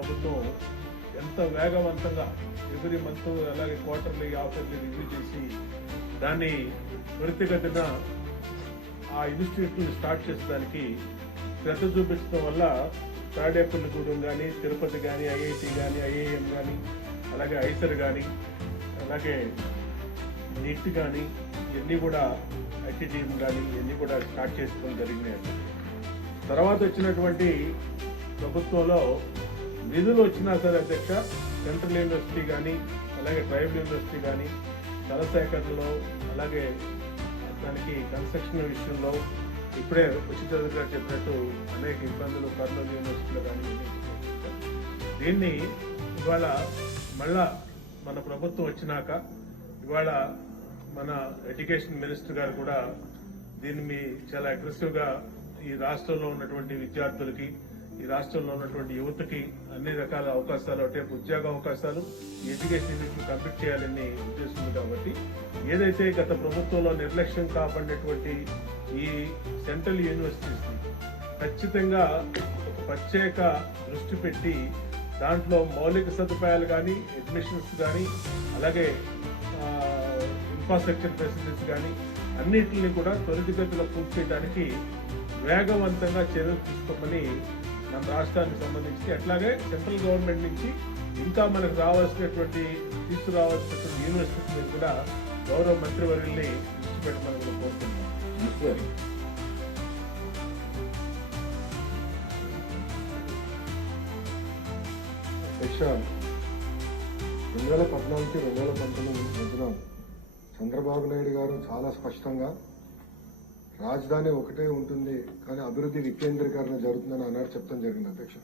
ప్రభుత్వం ఎంత వేగవంతంగా ఎవ్రీ మంత్ అలాగే క్వార్టర్లీ హాఫర్లీ రివ్యూ చేసి దాన్ని త్వరితగతిన ఆ ఇన్స్టిట్యూట్ని స్టార్ట్ చేసడానికి శ్రద్ధ చూపించడం వల్ల తాడేపల్లిగూడెం కానీ తిరుపతి కానీ ఐఐటి కానీ ఐఐఎం కానీ అలాగే ఐసర్ కానీ అలాగే నిట్ కానీ ఇవన్నీ కూడా ఐటీడీఎం కానీ ఇవన్నీ కూడా స్టార్ట్ చేసుకోవడం జరిగినాయి. తర్వాత వచ్చినటువంటి ప్రభుత్వంలో నిధులు వచ్చినా సరే అధ్యక్ష సెంట్రల్ యూనివర్సిటీ కానీ అలాగే ట్రైబల్ యూనివర్సిటీ కానీ జలసేకరణలో అలాగే దానికి కన్స్ట్రక్షన్ విషయంలో ఇప్పుడే ఉచిత గారు చెప్పినట్టు అనేక ఇబ్బందులు కర్నూలు యూనివర్సిటీలో కానీ దీన్ని ఇవాళ మళ్ళా మన ప్రభుత్వం వచ్చినాక ఇవాళ మన ఎడ్యుకేషన్ మినిస్టర్ గారు కూడా దీన్ని చాలా అగ్రెసివ్ గా ఈ రాష్ట్రంలో ఉన్నటువంటి విద్యార్థులకి ఈ రాష్ట్రంలో ఉన్నటువంటి యువతకి అన్ని రకాల అవకాశాలు అంటే ఉద్యోగ అవకాశాలు ఎడ్యుకేషన్ యూనిట్ని కంప్లీట్ చేయాలని ఉద్దేశం కాబట్టి ఏదైతే గత ప్రభుత్వంలో నిర్లక్ష్యం కాబడినటువంటి ఈ సెంట్రల్ యూనివర్సిటీస్ ఖచ్చితంగా ఒక ప్రత్యేక దృష్టి పెట్టి దాంట్లో మౌలిక సదుపాయాలు కానీ అడ్మిషన్స్ కానీ అలాగే ఇన్ఫ్రాస్ట్రక్చర్ ఫెసిలిటీస్ కానీ అన్నింటినీ కూడా త్వరితగతిలో పూర్తి చేయడానికి వేగవంతంగా చర్యలు తీసుకోమని మన రాష్ట్రానికి సంబంధించి అట్లాగే సెంట్రల్ గవర్నమెంట్ నుంచి ఇంకా మనకు తీసుకురావాల్సినటువంటి యూనివర్సిటీస్ మీద కూడా గౌరవ మంత్రివర్యుల్ని దృష్టి పెట్టమని కూడా కోరుతున్నాం. 2014-2019 మధ్యన చంద్రబాబు నాయుడు గారు చాలా స్పష్టంగా రాజధాని ఒకటే ఉంటుంది కానీ అభివృద్ధి వికేంద్రీకరణ జరుగుతుందని అన్నారు చెప్తాం జరిగింది అధ్యక్ష.